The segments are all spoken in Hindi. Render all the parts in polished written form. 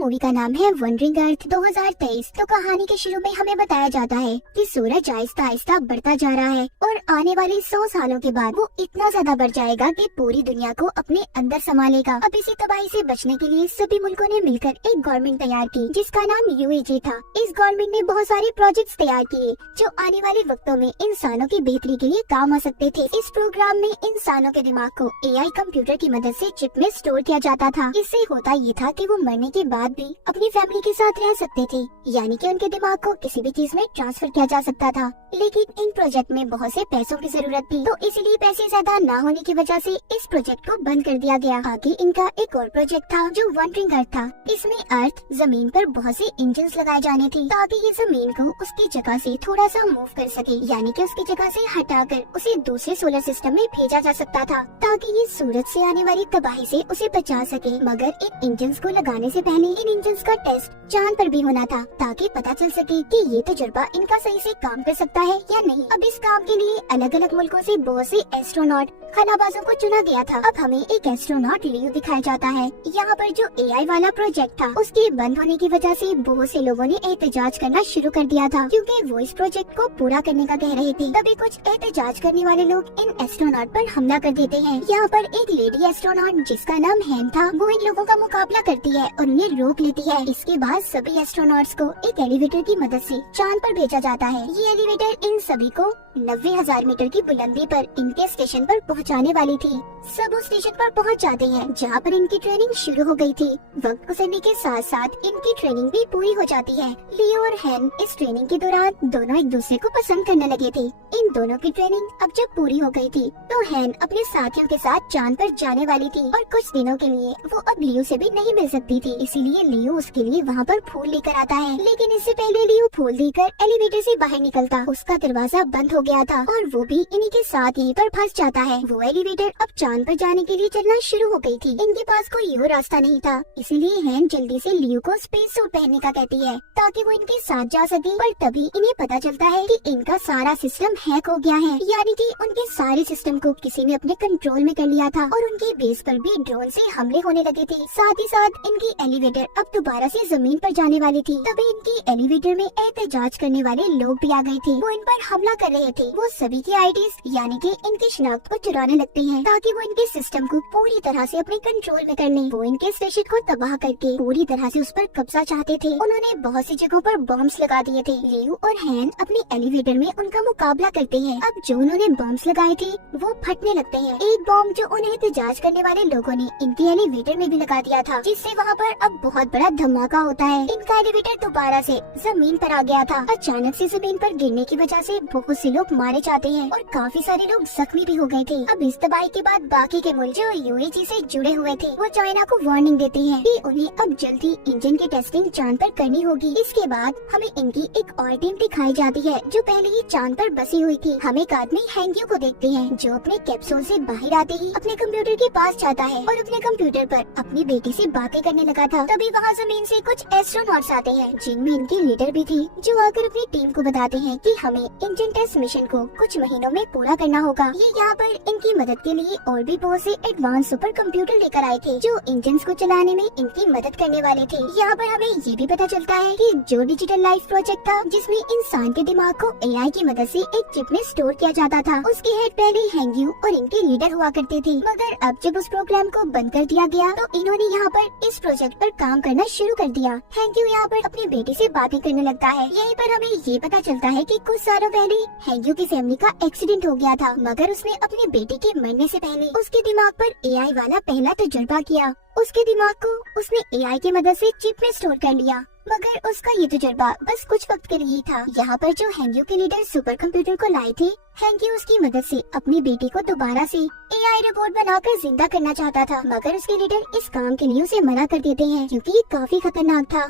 मूवी का नाम है वंडरिंग अर्थ 2023। तो कहानी के शुरू में हमें बताया जाता है कि सूरज आहिस्ता आहिस्ता बढ़ता जा रहा है और आने वाले 100 सालों के बाद वो इतना ज्यादा बढ़ जाएगा कि पूरी दुनिया को अपने अंदर समा लेगा। अब इसी तबाही से बचने के लिए सभी मुल्कों ने मिलकर एक गवर्नमेंट तैयार की जिसका नाम UAG था। इस गवर्नमेंट ने बहुत सारे प्रोजेक्ट्स तैयार किए जो आने वाले वक्तों में इंसानों की बेहतरी के लिए काम आ सकते थे। इस प्रोग्राम में इंसानों के दिमाग को AI कंप्यूटर की मदद से चिप में स्टोर किया जाता था। इससे होता ये था कि वो मरने के बाद भी अपनी फैमिली के साथ रह सकते थे, यानी कि उनके दिमाग को किसी भी चीज में ट्रांसफर किया जा सकता था। लेकिन इन प्रोजेक्ट में बहुत से पैसों की जरूरत थी, तो इसलिए पैसे ज्यादा न होने की वजह से इस प्रोजेक्ट को बंद कर दिया गया। आगे इनका एक और प्रोजेक्ट था जो वंडरिंग अर्थ था। इसमें अर्थ जमीन पर बहुत से इंजन्स लगाए जाने थे ताकि ये जमीन को उसकी जगह से थोड़ा सा मूव कर सके, यानी कि उसकी जगह से हटाकर उसे दूसरे सोलर सिस्टम में भेजा जा सकता था ताकि ये सूरज से आने वाली तबाही से उसे बचा सके। मगर इन इंजन्स को लगाने से पहले इन इंजन्स का टेस्ट चांद पर भी होना था ताकि पता चल सके कि ये तजुर्बा इनका सही से काम कर सकता है या नहीं। अब इस काम के लिए अलग अलग मुल्कों से बहुत से एस्ट्रोनॉट खलाबाजों को चुना गया था। अब हमें एक एस्ट्रोनॉट लियो दिखाया जाता है। यहाँ पर जो AI वाला प्रोजेक्ट था उसके बंद होने की वजह से बहुत से लोगों ने एहतजाज करना शुरू कर दिया था क्योंकि वो इस प्रोजेक्ट को पूरा करने का कह रहे थे। तभी कुछ एहतजाज करने वाले लोग इन एस्ट्रोनॉट पर हमला कर देते हैं। यहाँ पर एक लेडी एस्ट्रोनॉट जिसका नाम हैन था वो इन लोगों का मुकाबला करती है और उन्हें रोक लेती है। इसके बाद सभी एस्ट्रोनॉट्स को एक एलिवेटर की मदद से चांद पर भेजा जाता है। ये एलिवेटर इन सभी को 90,000 मीटर की बुलंदी पर इनके स्टेशन पर पहुंचाने वाली थी। सब उस स्टेशन पर पहुंच जाते हैं जहां पर इनकी ट्रेनिंग शुरू हो गई थी। वक्त गुजरने के साथ साथ इनकी ट्रेनिंग भी पूरी हो जाती है। लियो और हैन इस ट्रेनिंग के दौरान दोनों एक दूसरे को पसंद करने लगे थे। इन दोनों की ट्रेनिंग अब जब पूरी हो गई थी तो हैन अपने साथियों के साथ चांद पर जाने वाली थी और कुछ दिनों के लिए वो अब लियो से भी नहीं मिल सकती थी, इसीलिए लियो उसके लिए वहाँ पर फूल लेकर आता है। लेकिन इससे पहले लियो फूल देकर एलिवेटर से बाहर निकलता, उसका दरवाजा बंद हो गया था और वो भी इन्हीं के साथ यहीं पर फंस जाता है। वो एलिवेटर अब चांद पर जाने के लिए चलना शुरू हो गई थी। इनके पास कोई और रास्ता नहीं था, इसीलिए हैन जल्दी से लियो को स्पेस सूट पहनने का कहती है ताकि वो इनके साथ जा सके। पर तभी इन्हें पता चलता है कि इनका सारा सिस्टम हैक हो गया है, यानी कि उनके सारे सिस्टम को किसी ने अपने कंट्रोल में कर लिया था और उनकी बेस पर भी ड्रोन से हमले होने लगे थे। साथ ही साथ इनकी एलिवेटर अब दोबारा से जमीन पर जाने वाली थी। तभी इनकी एलिवेटर में एहतजाज करने वाले लोग भी आ गए थे। वो इन पर हमला कर रहे थे। वो सभी की आईडीज यानी कि इनकी शनाख्त को चुराने लगते हैं ताकि वो इनके सिस्टम को पूरी तरह से अपने कंट्रोल में कर लें। वो इनके स्टेशन को तबाह करके पूरी तरह से उस पर कब्जा चाहते थे। उन्होंने बहुत सी जगहों पर बॉम्ब्स लगा दिए थे। लियो और हैन अपने एलिवेटर में उनका मुकाबला करते हैं। अब जो उन्होंने बॉम्ब्स लगाए थे वो फटने लगते हैं। एक बॉम्ब जो उन्हें एहतजाज करने वाले लोगों ने इनके एलिवेटर में भी लगा दिया था, जिससे वहाँ पर अब बहुत बड़ा धमाका होता है। इनका एलिवेटर दोबारा से जमीन पर आ गया था। अचानक से जमीन पर गिरने की वजह से बहुत से लोग मारे जाते हैं और काफी सारे लोग जख्मी भी हो गए थे। अब इस तबाही के बाद बाकी के मुल्क जो UAG से जुड़े हुए थे वो चाइना को वार्निंग देते हैं कि उन्हें अब जल्दी इंजन की टेस्टिंग चांद पर करनी होगी। इसके बाद हमें इनकी एक और टीम दिखाई जाती है जो पहले ही चांद पर बसी हुई थी। हम एक आदमी हैंग्यू को देखते हैं जो अपने कैप्सूल से बाहर आते ही अपने कंप्यूटर के पास जाता है और अपने कंप्यूटर पर अपनी बेटी से बातें करने लगा था। तभी वहाँ जमीन से कुछ एस्ट्रोनॉट्स आते हैं जिनमें इनकी लीडर भी थी, जो आकर अपनी टीम को बताते हैं कि हमें इंजन टेस्ट मिशन को कुछ महीनों में पूरा करना होगा। ये यहाँ पर इनकी मदद के लिए और भी बहुत से एडवांस सुपर कंप्यूटर लेकर आए थे जो इंजन को चलाने में इनकी मदद करने वाले थे। यहाँ पर हमें ये भी पता चलता है कि जो डिजिटल लाइफ प्रोजेक्ट था जिसमें इंसान के दिमाग को AI की मदद से एक चिप में स्टोर किया जाता था, उसके हेड पहले हैंग्यू और इनके लीडर हुआ करते थे। मगर अब जब उस प्रोग्राम को बंद कर दिया गया तो इन्होंने यहाँ पर इस प्रोजेक्ट पर काम करना शुरू कर दिया। हैंग्यू यहाँ पर अपनी बेटी से बातें करने लगता है। यहीं पर हमें ये पता चलता है कि कुछ सालों पहले हैंग्यू की फैमिली का एक्सीडेंट हो गया था, मगर उसने अपने बेटे के मरने से पहले उसके दिमाग पर AI वाला पहला तजुर्बा किया। उसके दिमाग को उसने AI की मदद से चिप में स्टोर कर लिया, मगर उसका ये तजुर्बा बस कुछ वक्त के लिए था। यहाँ पर जो हैंग्यू के लीडर सुपर कंप्यूटर को लाए थे, हैंग्यू उसकी मदद से अपनी बेटी को दोबारा से AI रोबोट बनाकर जिंदा करना चाहता था, मगर उसके लीडर इस काम के लिए उसे मना कर देते हैं क्योंकि ये काफी खतरनाक था।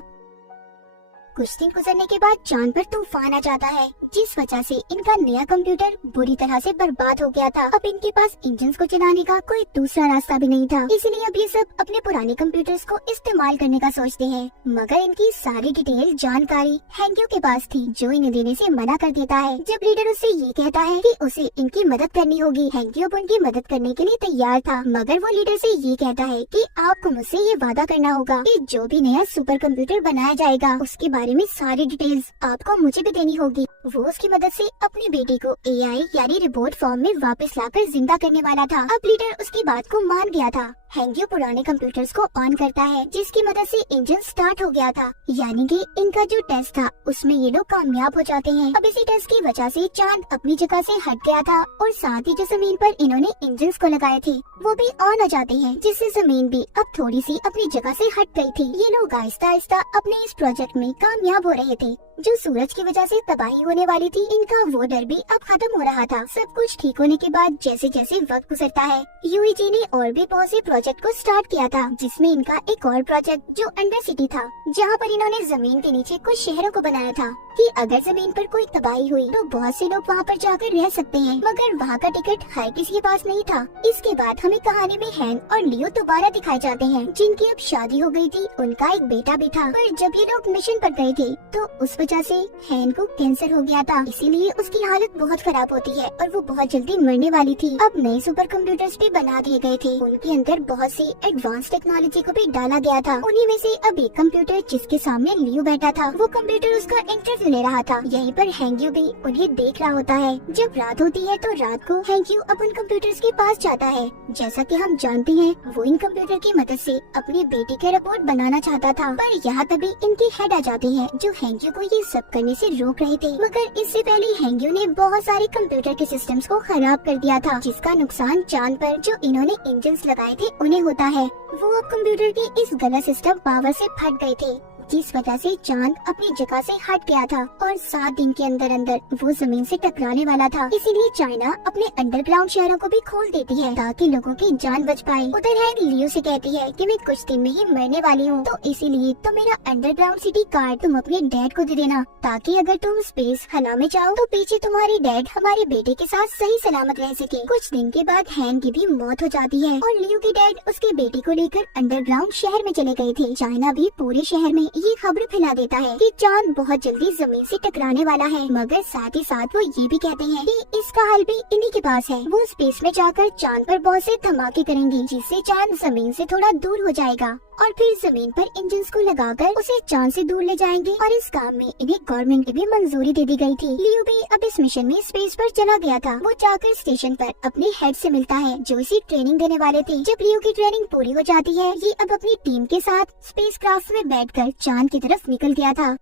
कुछ दिन गुजरने के बाद चांद पर तूफान आ जाता है, जिस वजह से इनका नया कंप्यूटर बुरी तरह से बर्बाद हो गया था। अब इनके पास इंजन को चलाने का कोई दूसरा रास्ता भी नहीं था, इसलिए अब ये सब अपने पुराने कंप्यूटर्स को इस्तेमाल करने का सोचते हैं। मगर इनकी सारी डिटेल जानकारी हैंग्यू के पास थी, जो इन्हें देने से मना कर देता है। जब लीडर उससे ये कहता है कि उसे इनकी मदद करनी होगी, हैंग्यू अब उनकी मदद करने के लिए तैयार था। मगर वो लीडर से ये कहता है कि आपको मुझसे ये वादा करना होगा कि जो भी नया सुपर कंप्यूटर बनाया जाएगा उसके बारे में सारी डिटेल्स आपको मुझे भी देनी होगी। वो उसकी मदद से अपनी बेटी को एआई यानी रिपोर्ट फॉर्म में वापस लाकर जिंदा करने वाला था। अब लीडर उसकी बात को मान गया था। हैंग्यू पुराने कंप्यूटर्स को ऑन करता है, जिसकी मदद से इंजन स्टार्ट हो गया था, यानी कि इनका जो टेस्ट था उसमें ये लोग कामयाब हो जाते हैं। अब इसी टेस्ट की वजह से चांद अपनी जगह से हट गया था और साथ ही जो जमीन पर इन्होंने इंजन को लगाए थे वो भी ऑन हो जाते हैं, जिससे जमीन भी अब थोड़ी सी अपनी जगह से हट गई थी। ये लोग आहिस्ता आहिस्ता अपने इस प्रोजेक्ट में कामयाब हो रहे थे। जो सूरज की वजह से तबाही होने वाली थी, इनका वो डर भी अब खत्म हो रहा था। सब कुछ ठीक होने के बाद जैसे जैसे वक्त गुजरता है, यूईजी ने और भी बहुत से प्रोजेक्ट को स्टार्ट किया था, जिसमें इनका एक और प्रोजेक्ट जो अंडर सिटी था, जहाँ पर इन्होंने जमीन के नीचे कुछ शहरों को बनाया था कि अगर जमीन पर कोई तबाही हुई तो बहुत से लोग वहाँ पर जाकर रह सकते हैं। मगर वहाँ का टिकट हर किसी के पास नहीं था। इसके बाद हमें कहानी में हैन और लियो दोबारा दिखाए जाते हैं, जिनकी अब शादी हो गई थी, उनका एक बेटा भी था। पर जब ये लोग मिशन पर गए थे तो उस वजह से हैन को कैंसर हो गया था, इसीलिए उसकी हालत बहुत खराब होती है और वो बहुत जल्दी मरने वाली थी। अब नए सुपर कंप्यूटर्स भी बना दिए गए थे, उनके अंदर बहुत सी एडवांस टेक्नोलॉजी को भी डाला गया था। उन्हीं में से अब एक कंप्यूटर जिसके सामने लियो बैठा था, वो कंप्यूटर उसका इंटरव्यू ले रहा था। यहीं पर हैंग्यू भी उन्हें देख रहा होता है। जब रात होती है तो रात को हैंग्यू अब उन कंप्यूटर्स के पास जाता है। जैसा कि हम जानते हैं, वो इन कंप्यूटर की मदद से अपनी बेटी के रिपोर्ट बनाना चाहता था, पर यहाँ तभी इनके हेड आ जाते हैं, जो हैंग्यू को ये सब करने से रोक रहे थे। मगर इससे पहले हैंग्यू ने बहुत सारे कंप्यूटर के सिस्टम्स को खराब कर दिया था, जिसका नुकसान चांद पर जो इन्होंने इंजन्स लगाए थे उन्हें होता है। वो अब कंप्यूटर के इस गलत सिस्टम पावर से फट गए थे, जिस वजह से चांद अपनी जगह से हट गया था और 7 दिन के अंदर अंदर वो जमीन से टकराने वाला था। इसीलिए चाइना अपने अंडरग्राउंड शहरों को भी खोल देती है ताकि लोगों की जान बच पाए। उधर है लियो से कहती है कि मैं कुछ दिन में ही मरने वाली हूँ, तो इसीलिए तो मेरा अंडरग्राउंड सिटी कार्ड तुम अपने डैड को दे देना, ताकि अगर तुम स्पेस हना में जाओ तो पीछे तुम्हारी डैड हमारे बेटे के साथ सही सलामत रह सके। कुछ दिन के बाद हैन की भी मौत हो जाती है और लियो की डैड उसके बेटे को लेकर अंडरग्राउंड शहर में चले गए थे। चाइना भी पूरे शहर में ये खबर फैला देता है कि चांद बहुत जल्दी जमीन से टकराने वाला है, मगर साथ ही साथ वो ये भी कहते हैं कि इसका हल भी इन्हीं के पास है। वो स्पेस में जाकर चांद पर बहुत से धमाके करेंगे, जिससे चांद जमीन से थोड़ा दूर हो जाएगा और फिर जमीन पर इंजन को लगाकर उसे चांद से दूर ले जाएंगे। और इस काम में इन्हें गवर्नमेंट की भी मंजूरी दे दी गई थी। लियो भी अब इस मिशन में स्पेस पर चला गया था। वो जाकर स्टेशन पर अपने हेड से मिलता है, जो इसे ट्रेनिंग देने वाले थे। जब लियो की ट्रेनिंग पूरी हो जाती है, ये अब अपनी टीम के साथ स्पेसक्राफ्ट में बैठकर चांद की तरफ निकल गया था।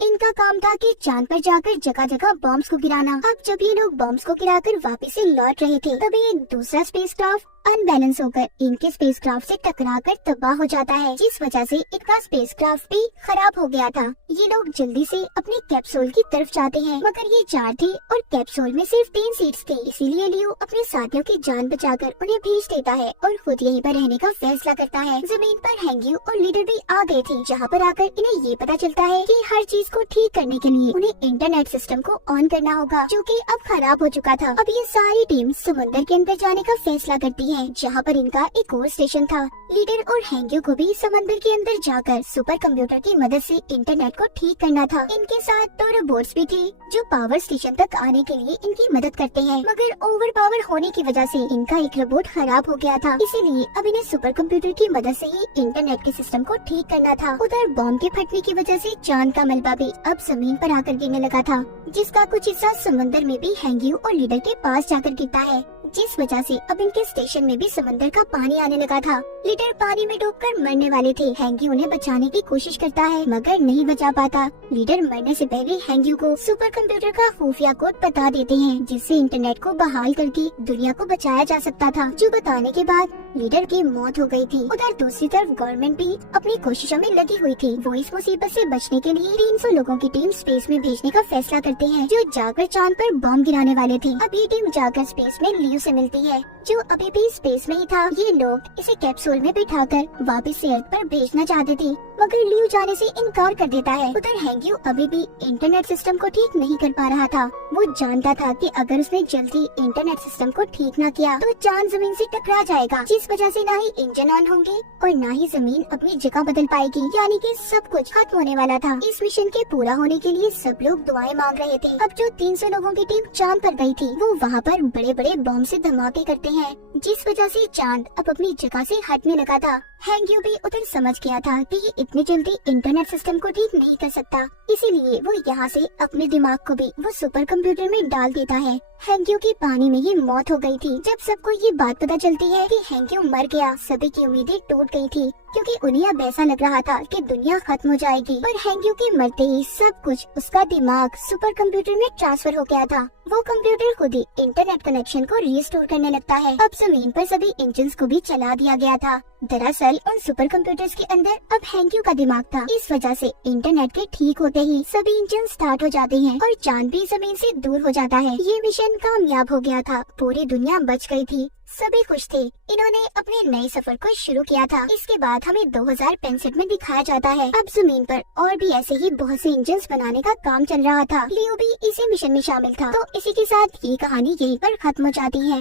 इनका काम था कि चांद पर जाकर जगह जगह बॉम्ब्स को गिराना। अब जब ये लोग बॉम्ब्स को गिराकर वापस से लौट रहे थे, तभी एक दूसरा स्पेसक्राफ्ट अनबैलेंस होकर इनके स्पेसक्राफ्ट से टकराकर तबाह हो जाता है, जिस वजह से इनका स्पेसक्राफ्ट भी खराब हो गया था। ये लोग जल्दी से अपने कैप्सूल की तरफ जाते हैं, मगर ये 4 थे और कैप्सूल में सिर्फ 3 सीट्स थे। इसीलिए लियो अपने साथियों की जान बचाकर उन्हें भेज देता है और खुद यहीं पर रहने का फैसला करता है। जमीन पर हैंग्यू और लीडर भी आ गए थे, जहाँ पर आकर इन्हें ये पता चलता है कि हर चीज को ठीक करने के लिए उन्हें इंटरनेट सिस्टम को ऑन करना होगा, जो कि अब खराब हो चुका था। अब ये सारी टीम समुद्र के अंदर जाने का फैसला करती है, जहाँ पर इनका एक और स्टेशन था। लीडर और हैंग्यू को भी समंदर के अंदर जाकर सुपर कंप्यूटर की मदद से इंटरनेट को ठीक करना था। इनके साथ 2 रोबोट्स भी थे, जो पावर स्टेशन तक आने के लिए इनकी मदद करते हैं, मगर ओवर पावर होने की वजह से इनका एक रोबोट खराब हो गया था। इसीलिए अब इन्हें सुपर कंप्यूटर की मदद से ही इंटरनेट के सिस्टम को ठीक करना था। उधर बॉम्ब के फटने की वजह से चांद का मलबा भी अब जमीन पर आकर गिरने लगा था, जिसका कुछ हिस्सा समुद्र में भी हैंग्यू और लीडर के पास जाकर गिरता है, जिस वजह से अब इनके स्टेशन में भी समंदर का पानी आने लगा था। लीडर पानी में डूबकर मरने वाले थे। हैंग्यू उन्हें बचाने की कोशिश करता है, मगर नहीं बचा पाता। लीडर मरने से पहले हैंग्यू को सुपर कंप्यूटर का खुफिया कोड बता देते हैं, जिससे इंटरनेट को बहाल करके दुनिया को बचाया जा सकता था, जो बताने के बाद लीडर की मौत हो गई थी। उधर दूसरी तरफ गवर्नमेंट भी अपनी कोशिशों में लगी हुई थी। वो इस मुसीबत से बचने के लिए 300 लोगों की टीम स्पेस में भेजने का फैसला करते हैं, जो जाकर चांद पर बॉम्ब गिराने वाले थे। अब ये टीम जाकर स्पेस में लियो हेंग्यू से मिलती है, जो अभी भी स्पेस में ही था। ये लोग इसे कैप्सूल में बिठाकर वापस अर्थ पर भेजना चाहते थे, मगर लियो जाने से इनकार कर देता है। उधर हेंग्यू अभी भी इंटरनेट सिस्टम को ठीक नहीं कर पा रहा था। वो जानता था कि अगर उसने जल्दी इंटरनेट सिस्टम को ठीक न किया तो चांद जमीन से टकरा जाएगा, जिस वजह से न ही इंजन ऑन होंगे और न ही जमीन अपनी जगह बदल पाएगी, यानी कि सब कुछ खत्म होने वाला था। इस मिशन के पूरा होने के लिए सब लोग दुआएं मांग रहे थे। अब जो 300 लोगों की टीम चांद पर गई थी, वो वहाँ पर बड़े बड़े बम से धमाके करते हैं, जिस वजह से चांद अब अपनी जगह से हटने लगा था। हेंग्यू भी उधर समझ गया था कि ये इतनी जल्दी इंटरनेट सिस्टम को ठीक नहीं कर सकता, इसीलिए वो यहाँ से अपने दिमाग को भी वो सुपर कंप्यूटर में डाल देता है। हेंग्यू की पानी में ही मौत हो गई थी। जब सबको ये बात पता चलती है कि हेंग्यू मर गया, सभी की उम्मीदें टूट गई थी, क्योंकि उन्हें अब ऐसा लग रहा था कि दुनिया खत्म हो जाएगी। पर हेंग्यू के मरते ही सब कुछ उसका दिमाग सुपर कंप्यूटर में ट्रांसफर हो गया था। वो कंप्यूटर खुद ही इंटरनेट कनेक्शन को रिस्टोर करने लगता है। अब जमीन पर सभी इंजन्स को भी चला दिया गया था। दरअसल उन सुपर कंप्यूटर्स के अंदर अब हेंग्यू का दिमाग था। इस वजह से इंटरनेट के ठीक होते ही सभी इंजन स्टार्ट हो जाते हैं और चांद भी जमीन से दूर हो जाता है। ये मिशन कामयाब हो गया था, पूरी दुनिया बच गई थी, सभी खुश थे। इन्होंने अपने नए सफर को शुरू किया था। इसके बाद हमें 2065 में दिखाया जाता है। अब जमीन पर और भी ऐसे ही बहुत से इंजन्स बनाने का काम चल रहा था। लियो भी इसी मिशन में शामिल था। तो इसी के साथ ये कहानी यहीं पर खत्म हो जाती है।